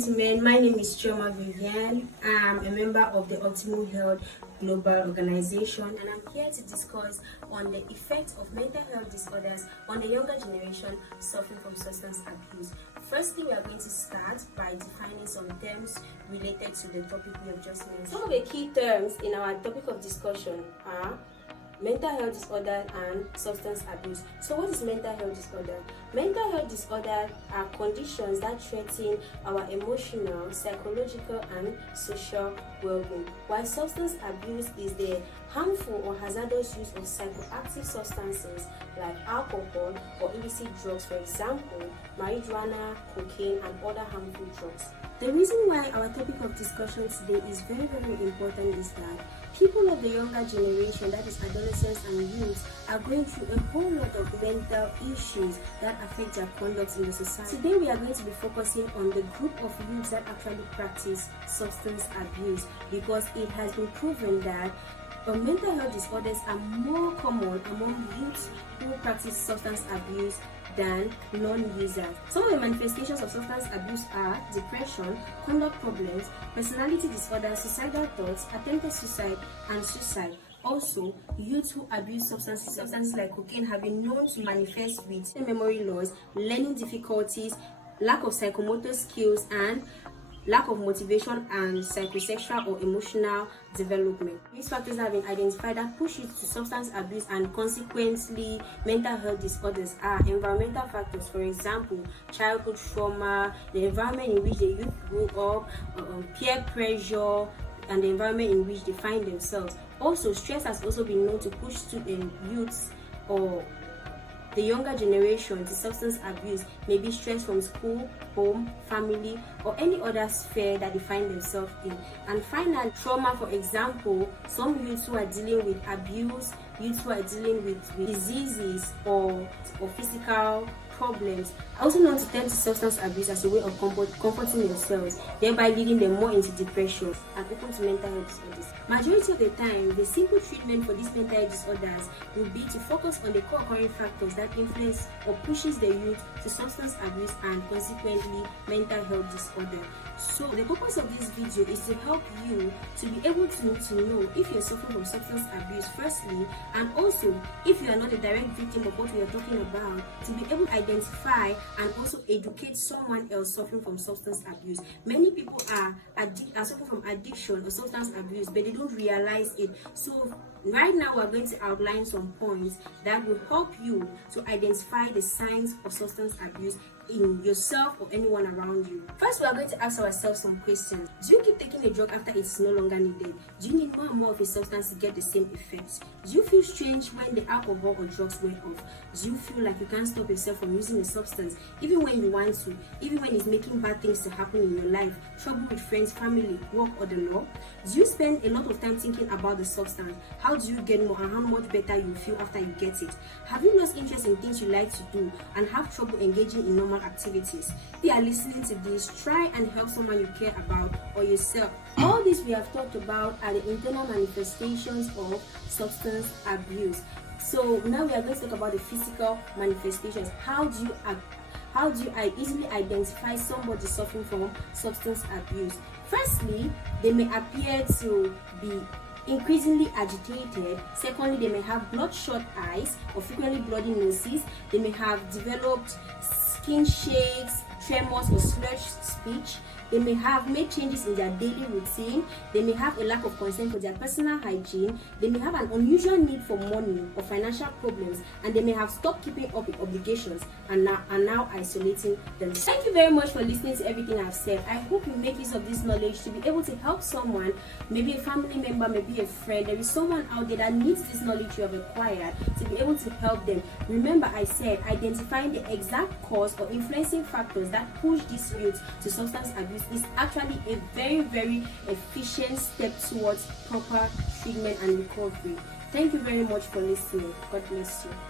gentlemen, my name is Chioma Vivian. I'm a member of the Optimal Health Global Organization, and I'm here to discuss on the effects of mental health disorders on the younger generation suffering from substance abuse. Firstly, we are going to start by defining some terms related to the topic we have just mentioned. Some of the key terms in our topic of discussion are mental health disorder and substance abuse. So what is mental health disorder? Mental health disorders are conditions that threaten our emotional, psychological and social well-being, while substance abuse is the harmful or hazardous use of psychoactive substances like alcohol or illicit drugs, for example, marijuana, cocaine and other harmful drugs. The reason why our topic of discussion today is very, very important is that people of the younger generation, that is adolescents and youths, are going through a whole lot of mental issues that affect their conduct in the society. Today we are going to be focusing on the group of youths that actually practice substance abuse, because it has been proven that mental health disorders are more common among youths who practice substance abuse than non-users. Some of the manifestations of substance abuse are depression, conduct problems, personality disorders, suicidal thoughts, attempted suicide, and suicide. Also, youths who abuse substances like cocaine have been known to manifest with memory loss, learning difficulties, lack of psychomotor skills, and lack of motivation and psychosexual or emotional development. These factors have been identified that push it to substance abuse and consequently mental health disorders are environmental factors, for example, childhood trauma, the environment in which the youth grew up, peer pressure, and the environment in which they find themselves. Also, stress has also been known to push student youths or the younger generation to substance abuse, may be stress from school, home, family, or any other sphere that they find themselves in. And finally, trauma, for example, some youths who are dealing with abuse, youths who are dealing with diseases or physical problems, are also known to turn to substance abuse as a way of comforting themselves, thereby leading them more into depression and open to mental health disorders. Majority of the time, the simple treatment for these mental health disorders will be to focus on the co-occurring factors that influence or pushes the youth to substance abuse and consequently mental health disorder. So the purpose of this video is to help you to be able to know if you're suffering from substance abuse firstly, and also if you are not a direct victim of what we are talking about, to be able to identify and also educate someone else suffering from substance abuse. Many people are suffering from addiction or substance abuse, but they don't realize it. So right now we're going to outline some points that will help you to identify the signs of substance abuse in yourself or anyone around you. First, we are going to ask ourselves some questions. Do you keep taking a drug after it's no longer needed? Do you need more and more of a substance to get the same effects? Do you feel strange when the alcohol or drugs wear off? Do you feel like you can't stop yourself from using a substance even when you want to, even when it's making bad things to happen in your life, trouble with friends, family, work, or the law? Do you spend a lot of time thinking about the substance? How do you get more and how much better you feel after you get it? Have you lost interest in things you like to do and have trouble engaging in normal activities? If you are listening to this, try and help someone you care about or yourself. All this we have talked about are the internal manifestations of substance abuse. So now we are going to talk about the physical manifestations. How do you easily identify somebody suffering from substance abuse? Firstly, they may appear to be increasingly agitated. Secondly, they may have bloodshot eyes or frequently bloody noses. They may have developed skin shakes, tremors or slurred speech. They may have made changes in their daily routine. They may have a lack of concern for their personal hygiene. They may have an unusual need for money or financial problems, and they may have stopped keeping up with obligations and are now isolating themselves. Thank you very much for listening to everything I've said. I hope you make use of this knowledge to be able to help someone, maybe a family member, maybe a friend. There is someone out there that needs this knowledge you have acquired to be able to help them. Remember, I said identifying the exact cause or influencing factors that push these youths to substance abuse is actually a very, very efficient step towards proper treatment and recovery. Thank you very much for listening. God bless you.